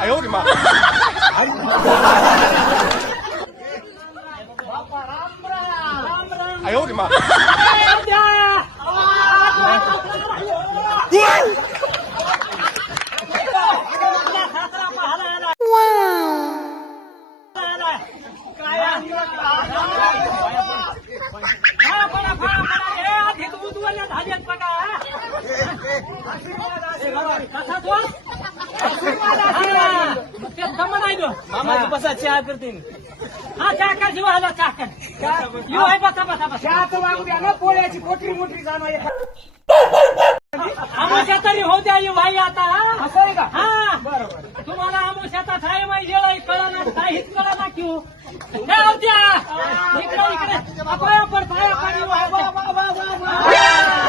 哎呦我的妈！哎呦我的妈！मामाची बसा चहा करते मी. हा चाकर जीव आला चाकर येऊ आहे बसा बसा बसा. चहाचं वागू द्या ना पोळ्याची कोटरी मोठी जाणार तरी हो द्या येऊ भाई आता हा? असं आहे का? हा. बरोबर. तुम्हाला आमोशाचा छाय माहिती कळा ना काहीच कळा ना क्यू. हे हो द्या. इकडे इकडे. पाया पड पाया आहे बा.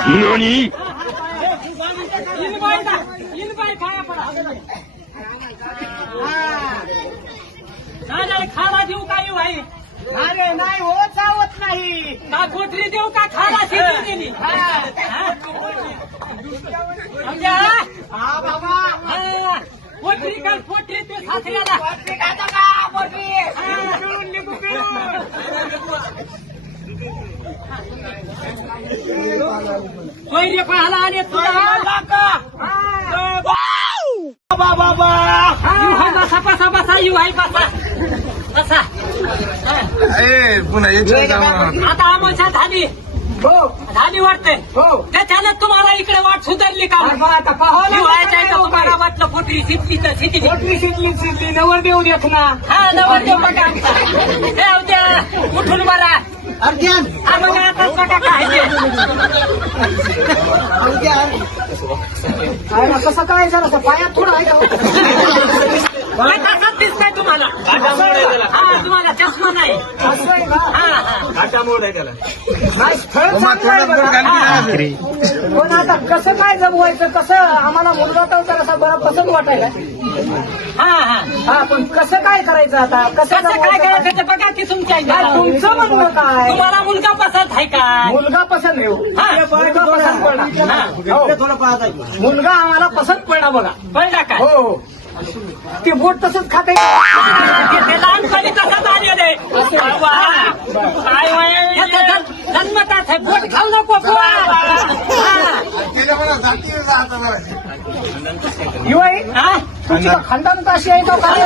何 इनबाई का? इनबाई पाया पडा. नाही खाला देऊ का येऊ भाई? अरे नाही हो चावत नाही. का कोठरी देऊ का खाला दिली समजा हा बाबा. हा. पोटरी काल पोटरी ते सासऱ्याला? पोटरी खाता का? पोटरी. पिळून लिंबू पिळून सोयरे पाहाला आले तुला? बाबा बाबा. येऊ हाय बसा बसा बसा येऊ हाय बसा बसा हा. ए पुन्हा याच्या आता आमोशा झाली हो. झाली वाटते हो. त्याच्यानं तुम्हाला इकडे वाट सुधारली का? आता तुम्हाला वाटलं पोटरी शिकली तर शिकली पोटरी शिकली शिकली नवर देऊ देत ना. हा नवर देऊ बघा हे उद्या उठून बरा. अर्जन. मग आता बघा काय कसं काय जरा पायात थोडं आहे का काय तसंच दिसतंय तुम्हाला हा तुम्हाला चष्मा नाही. असं आहे का? हा हा. नाही स्थळ चांगलं आहे बघा. पण आता कसं काय जमवायचं? कसं आम्हाला मुलगा तर जरासा बरा पसंत वाटायला. हा हा. हा पण कसं काय करायचं आता? कसं कसं काय जमवायचं? करायचं? ते बघा की तुमच्या काय. तुमचं म्हणणं काय? तुम्हाला मुलगा पसंत आहे काय मुलगा पसंत येऊ हा. मुलगा पसंत पडला हा. हो. मुलगा आम्हाला पसंत पडला बघा. कळला काय हो हो. ते बोट तसंच खाते लहानपणी तसंच आलेले काय वय जन्मतात आहे बोट खाऊ नको. हा. युवाई? तुझी खानदान कशी आहे तो आले.